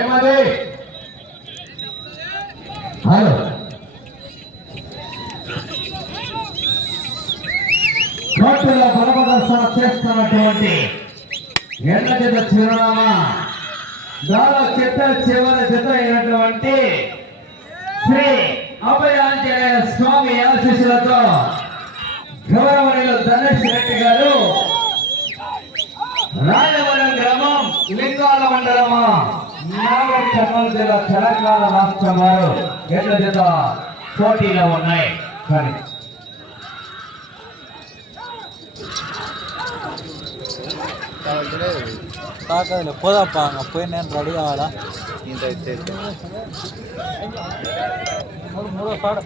ఏమది హలో కోర్టులో బలప్రదర్శన చేస్తున్నటువంటి ఎన్న జత చిరునామా దాదాపు చిత్త చివరి జత అయినటువంటి శ్రీ అభయాంజనేయ స్వామి ఆశీస్సులతో గౌరవనీయులు ధనేష్ రెడ్డి గారు రాయవరం గ్రామం లింగాల మండలమా నాగర్ కర్నూలు జిల్లా తెలంగాణ రాష్ట్రం వారు ఎట్ల జత పోటీలో ఉన్నాయి. కానీ పోదప్పా పోయి నేను రెడీ కావాలా మూడో పాడు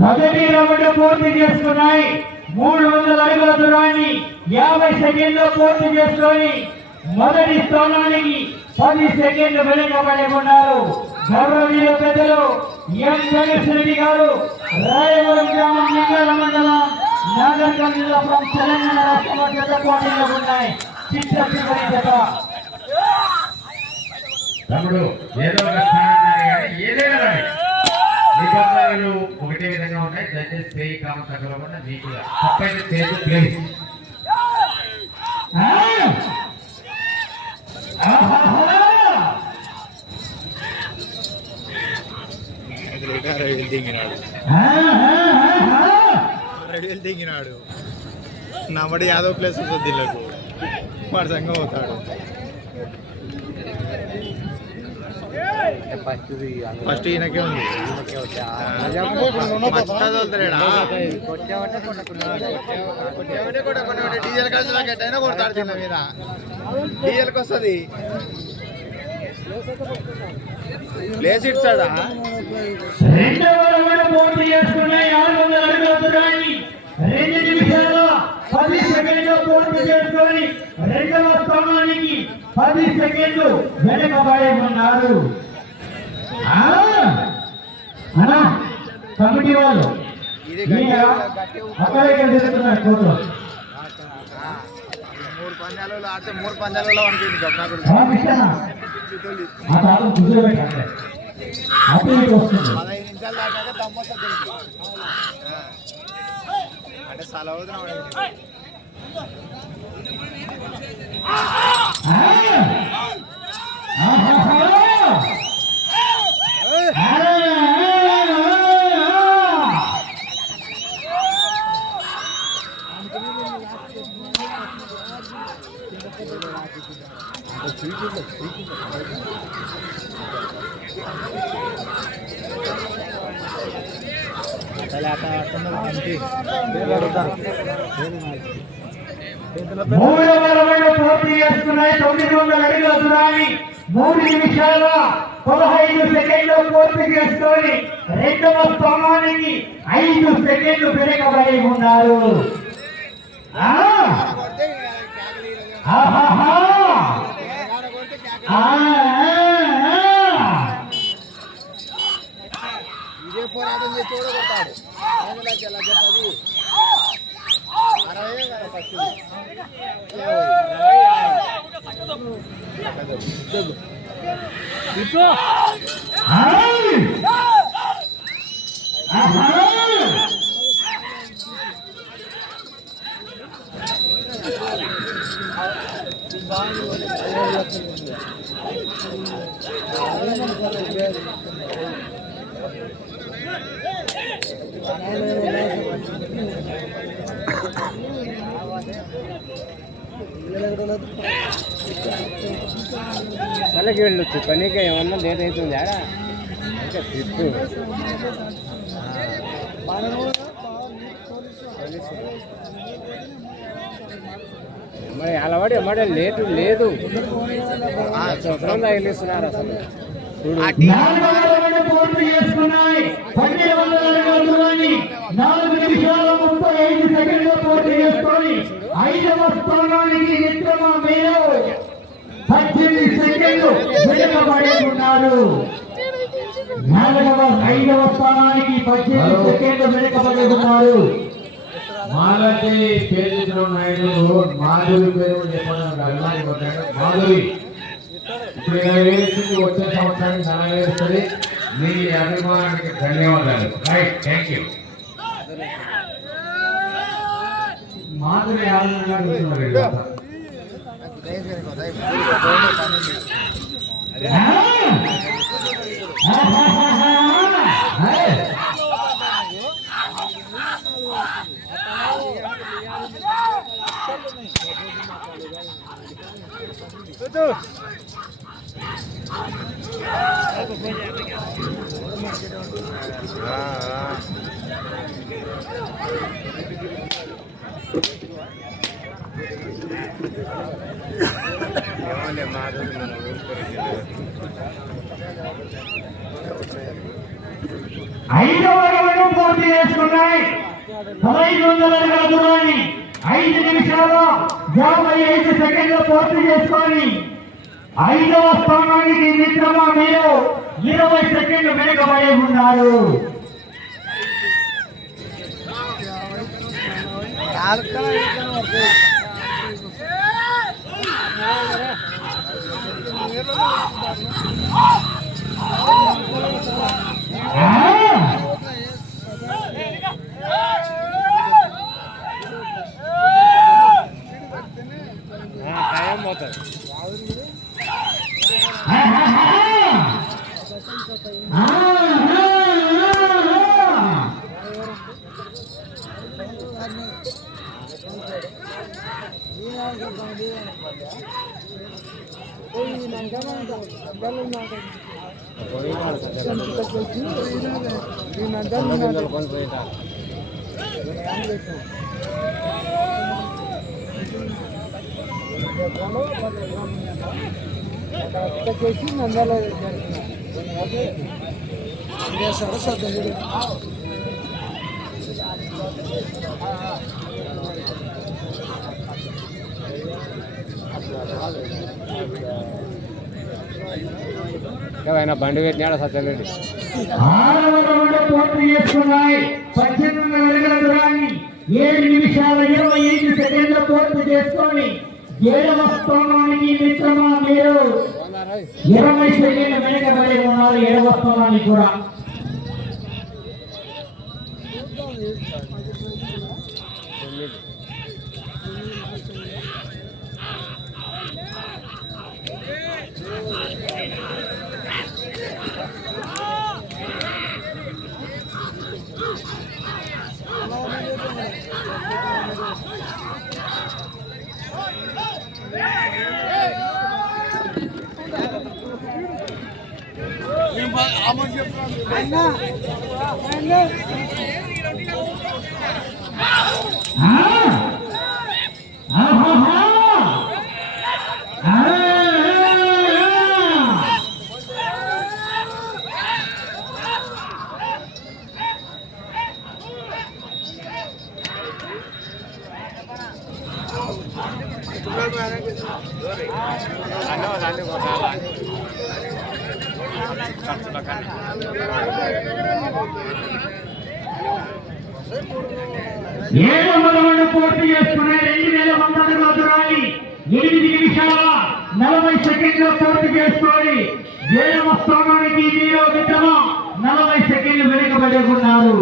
మొదటి రౌండ్ పూర్తి చేసుకున్నాయి. 300 అడుగుల దూరాన్ని 50 సెకండ్లు పూర్తి చేసుకొని మొదటి స్థానానికి 10 సెకండ్లు వెనుకబడి ఉన్నారు. గౌరవనీయుల పెద్దలు ఎం గణేష్ రెడ్డి గారు రాయవరం గ్రామం లింగాల మండలం నాగర్ జిల్లా తెలంగాణ రాష్ట్రంలో జత పోటీలో ఉన్నాయి. తమ్ముడు ఏదో ఒక స్థానం ఏదైనా నిబంధనలు ఒకటే విధంగా ఉంటాయి. దయచేసి చేయి కామ తగ్గకుండా మీకు తప్పైతే చేసి ప్లీజ్. దిగినాడు నమ్మడి యాదవ్ ప్లేస్ వద్దిలకు వాడు సంగం అవుతాడు. ఫస్ట్ ఈయనకే ఉంది డీజిల్ కలిసి నాకు ఎట్టయినా కొడతాడు తిన్న మీద డీజిల్కి వస్తుంది ప్లేస్ ఇచ్చాడా. రెండవ రౌండ్ పూర్తి చేసుకున్నాయి. 600 అడుగుల దూరాన్ని 2 నిమిషాల 10 సెకండ్లు పూర్తి చేసుకొని రెండవ స్థానానికి 10 సెకండ్లు వెనుకబడి ఉన్నారు. అన్నా కమిటీ వాళ్ళు అక్కడికి తిరుగుతున్నారు. కోర్టు 3 పందాలలో ఆడితే 3 పందాలలో అనుకుంది అప్పుడు 15 నిమిషాలు దాకా దమ్మొస్తుంది అంటే చాలా అవుతున్నాం. పూర్తి చేసుకున్నాయి. 900 అడుగుల దూరాన్ని 3 నిమిషాల 15 సెకండ్లు పూర్తి చేసుకొని రెండవ స్థానానికి 5 సెకండ్లు వెనుకబడి ఉన్నారు. ఇదే పోరాటం చేసి చూడగొడతాడు. 60 కదా ఫస్ట్ వాళ్ళకి వెళ్ళొచ్చు పనికి ఏమన్నా లేట్ అవుతుంది ఆడ ఇంకా తిప్పు మరి అలవాడి అమ్మాడే లేటు లేదు శుభ్రం తగిలిస్తున్నారు అసలు చూడు. 4 నిమిషాల 35 సెకండ్లు పూర్తి చేసుకొని 5వ స్థానానికి విక్రమ మీరు 18 సెకండ్లు వెనుకబడి ఉన్నారు. 5వ స్థానానికి 18 సెకండ్లు వెనుకబడి ఉన్నారు. మాలాంటి పేరు నాయుడు మాధురి పేరు చెప్పాను అభిమాని కొట్టాడు మాధురి ఇప్పుడు 20,000 ఇచ్చింది, వచ్చే సంవత్సరానికి 40,000 ఇస్తుంది. మీ అభిమానానికి ధన్యవాదాలు. Right, thank you. మాధురి ఆనందంగా ఐదవ రౌండ్ పూర్తి చేసుకున్నాయి. 1500 అడుగుల దూరాన్ని 5 నిమిషాల 55 సెకండ్లు పూర్తి చేసుకొని 5వ స్థానానికి మిత్రమా మీరు 20 సెకండ్లు వెనుకబడి ఉన్నారు. టైం పోతుంది. ఆయన బండి పెట్టినాడు సత్యరెడ్డి. 6వ రౌండ్ పూర్తి చేసుకున్నాయి. 1800 అడుగుల దూరాన్ని 7 నిమిషాల 25 సెకండ్లు పూర్తి చేసుకొని 7వ స్థానానికి మిత్రమా మీరు 20 సెకండ్లు వెనుకబడి ఉన్నారు. 7వ స్థానానికి కూడా పూర్తి చేసుకునే 2100 అడుగుల దూరాన్ని 8 నిమిషాల 40 సెకండ్లు పూర్తి చేసుకొని 7వ స్థానానికి మీరు మిత్రమా 40 సెకండ్లు వెనుకబడి ఉన్నారు.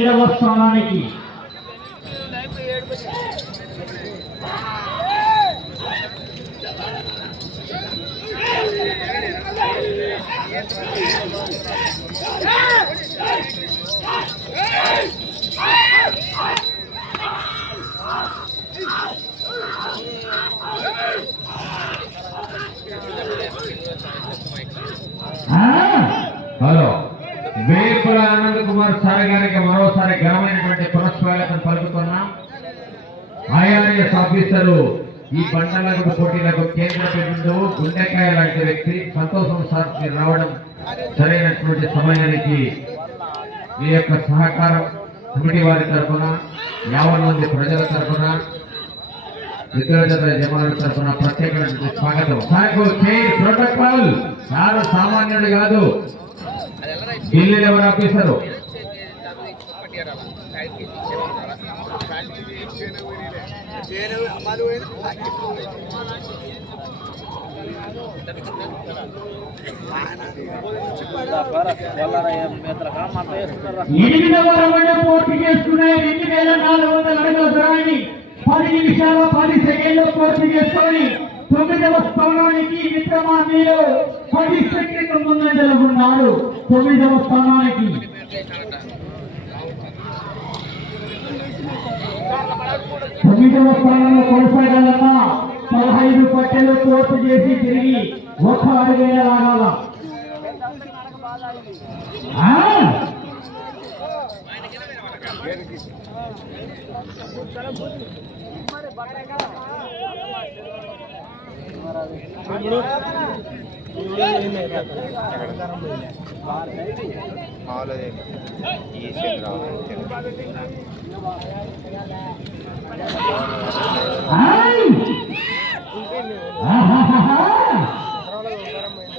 7వ స్థానానికి హలో, వేపుల ఆనంద్ కుమార్ సార్ గారికి మరోసారి ఘనమైనటువంటి పునఃస్వాగతం పలుకుతున్నాం. ఐఆర్ఎస్ ఆఫీసరు ఈ బండలకు పోటీలకు కేంద్ర బిందువు గుండెకాయ లాంటి వ్యక్తి. సంతోషం సార్ మీరు రావడం సరైనటువంటి సమయానికి మీ యొక్క సహకారం కమిటీ వారి తరఫున 50 మంది ప్రజల తరఫున విద్యార్థుల జమాల తరఫున ప్రత్యేకమైన స్వాగతం. ప్రోటోకాల్ సారు సామాన్యుడు కాదు, ఢిల్లీ లెవెల్ ఆఫీసరు. ఎనిమిదవ రౌండ్ పూర్తి చేసుకున్నాయి. 2400 అడుగుల దూరాన్ని 10 నిమిషాల 10 సెకండ్లు పూర్తి చేసుకొని 9వ స్థానానికి మిత్రమా మీరు 10 సెకండ్లు ముందంజలో ఉన్నారు. 9వ స్థానానికి 9వ స్థానంలో కొనసాగాలన్నా 15 పట్టెలు పూర్తి చేసి తిరిగి ఒక అడుగైనా లాగాల.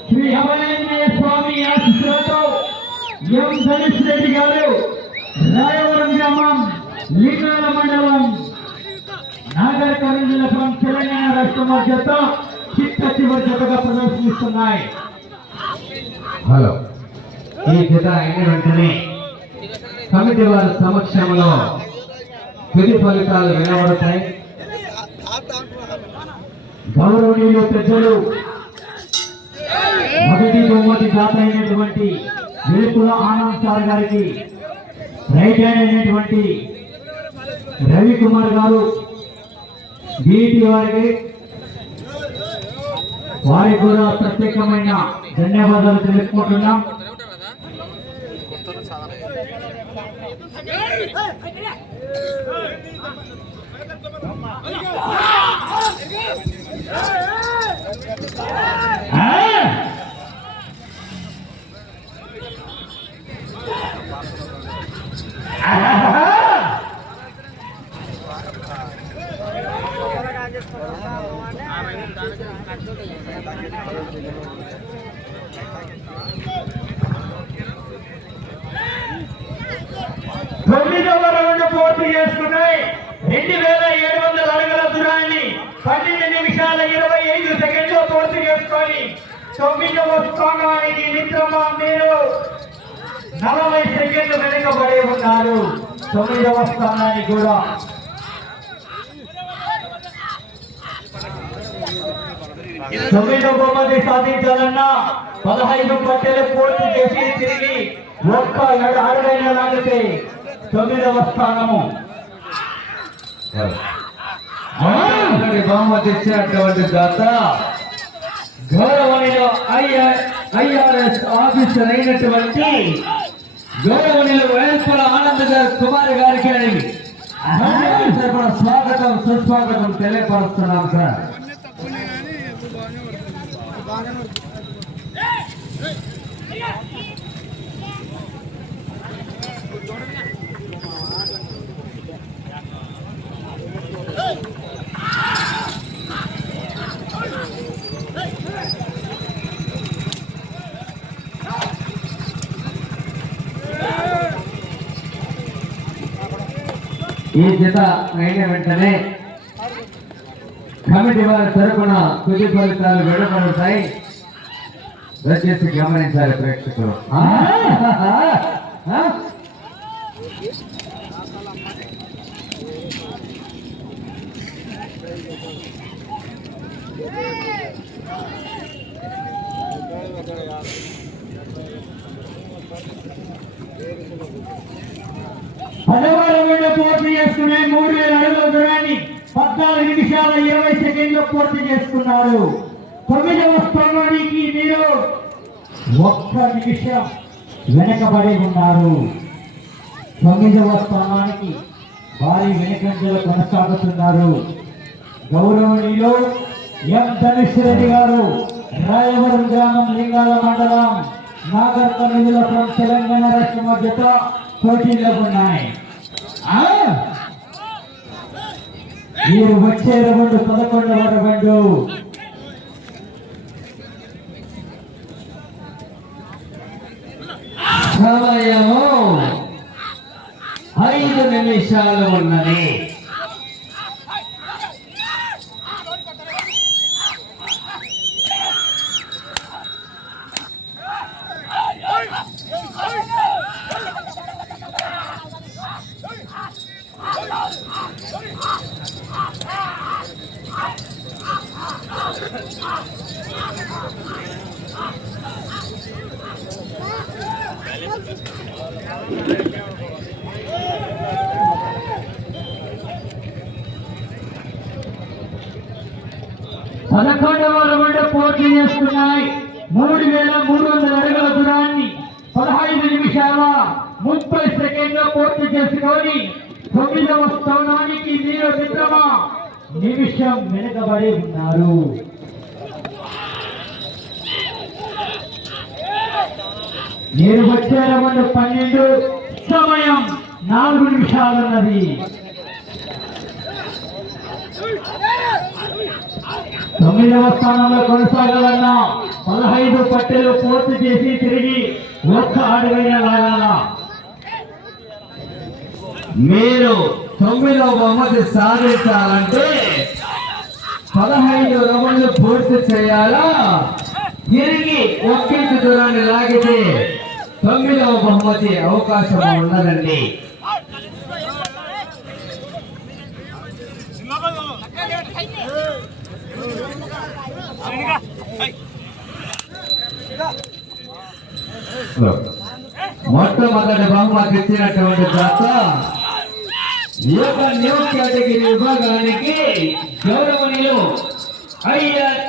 శ్రీ అభయాంజనేయ స్వామి ఆశీస్సులతో ఎం ధనుష్ రెడ్డి గారు రాయవరం గ్రామం లింగాల మండలం నాగర్ కర్నూలు జిల్లా తెలంగాణ రాష్ట్రం మధ్యత చిట్ట చివరి జతగా ప్రదర్శిస్తున్నాయి. హలో, ఈ జత అయిన వెంటనే కమిటీ వారి సమక్షంలో తుది ఫలితాలు వెలువడతాయి. గౌరవనీయులు పెద్దలు మొదటి బహుమతి దాత అయినటువంటి వెలుపుల ఆనంద్ సార్ గారికి రైట్ హ్యాండ్ అయినటువంటి రవికుమార్ గారు బీటీ వారికి కూడా ప్రత్యేకమైన ధన్యవాదాలు తెలుపుకుంటున్నాం. తొమ్మిదవ రౌండ్ పూర్తి చేసుకున్నాయి. 2700 అడుగుల దూరాన్ని 12 నిమిషాల 25 సెకండ్లు పూర్తి చేసుకొని 9వ స్థానానికి మిత్రమా మీరు 40 సెకండ్లు వెనుకబడి ఉన్నారు. 9వ స్థానానికి కూడా 9వ బహుమతి సాధించాలన్నా 15 పట్టెలు పూర్తి చేసి తిరిగి ఒక్క అడుగైనా లాగితే 9వ స్థానము. బహుమతి ఇచ్చినటువంటి దాత గౌరవనీయ ఐఆర్ఎస్ ఆఫీసర్ అయినటువంటి గౌరవనీయులు వేల్పుల ఆనంద్ గారు కుమార్ గారికి స్వాగతం సుస్వాగతం తెలియపరుస్తున్నాం సార్. ఈ జత అయిన వెంటనే కమిటీ వారి తరపున తుది ఫలితాలు వెలువడతాయి. దయచేసి గమనించాలి ప్రేక్షకులు. పదవారు పూర్తి చేసుకునే 3000 అడుగుల దూరాన్ని 14 నిమిషాల 20 సెకండ్లు పూర్తి చేసుకున్నారు. 9వ స్థానానికి మీరు 1 నిమిషం వెనకబడి ఉన్నారు. 9వ స్థానానికి భారీ వెనుకంజలు కొనసాగుతున్నారు. గౌరవనీయులు ఎం ధనుష్ రెడ్డి గారు రాయవరం గ్రామం లింగాల మండలం నాగర్ కర్నూలు జిల్లా తెలంగాణ రాష్ట్ర మధ్యత పోటీలో ఉన్నాయి. మీరు వచ్చే రౌండ్ 11వ రౌండ్. సమయము 5 నిమిషాలు ఉన్నది. పదకొండవ రౌండ్ పూర్తి చేసుకున్నాయి. 3300 అడుగుల దూరాన్ని 15 నిమిషాల 30 సెకండ్లు పూర్తి చేసుకొని 9వ స్థానానికి మీరు మిత్రమా నిమిషం వెనుకబడి ఉన్నారు. మీరు వచ్చే రౌండ్ 12, సమయం 4 నిమిషాలున్నది. 9వ స్థానంలో కొనసాగాలన్నా 15 పట్టెలు పూర్తి చేసి తిరిగి ఒక్క అడుగైనా లాగాల. మీరు 9వ బహుమతి సాధించాలంటే 15 రౌండ్లు పూర్తి చేయాలా, తిరిగి ఒక్కింటి దూరాన్ని లాగితే 9వ బహుమతి అవకాశం ఉన్నదండి. మొట్టమొదటి బహుమతి ఇచ్చినటువంటి జాత ఈ యొక్క న్యూ కేటగిరీ విభాగానికి గౌరవనీయులు